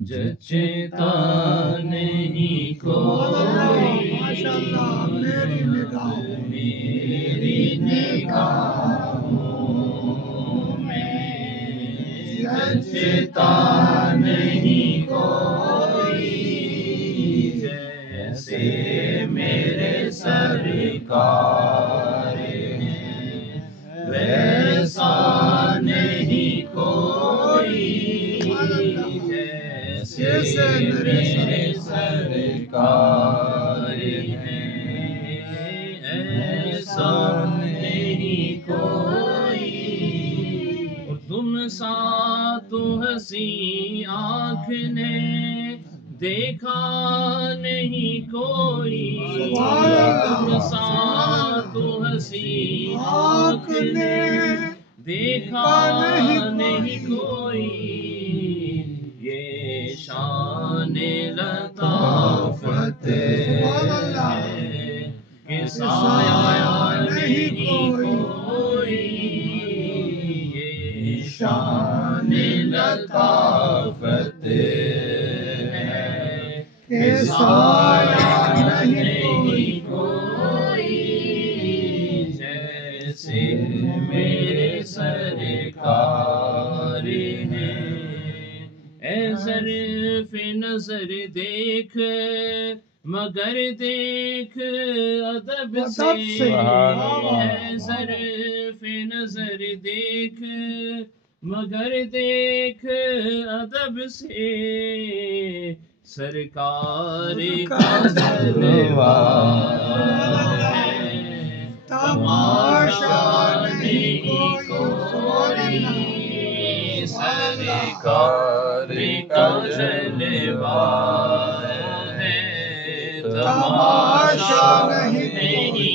جچتا نہیں کوئی میری نگاہوں میں، جچتا نہیں کوئی جیسے میرے سرکار ہیں، ویسا نہیں کوئی جیسے میرے سرکار ہیں، ایسا نہیں کوئی۔ اور تم سا تو حسین آنکھ نے دیکھا نہیں کوئی، تم سا تو حسین آنکھ نے دیکھا نہیں کوئی، یہ شان لطافت ہے کہ سایہ نہیں کوئی، یہ شان لطافت ہے کہ سایہ نہیں کوئی جیسے میرے سرکار ہیں۔ اے ظرف نظر دیکھ مگر دیکھ ادب سے، اے ظرف نظر دیکھ مگر دیکھ ادب سے، سرکار کا دربار ہے، تماشا نہیں کوئی، سرکار کا جلوہ ہے، تماشا نہیں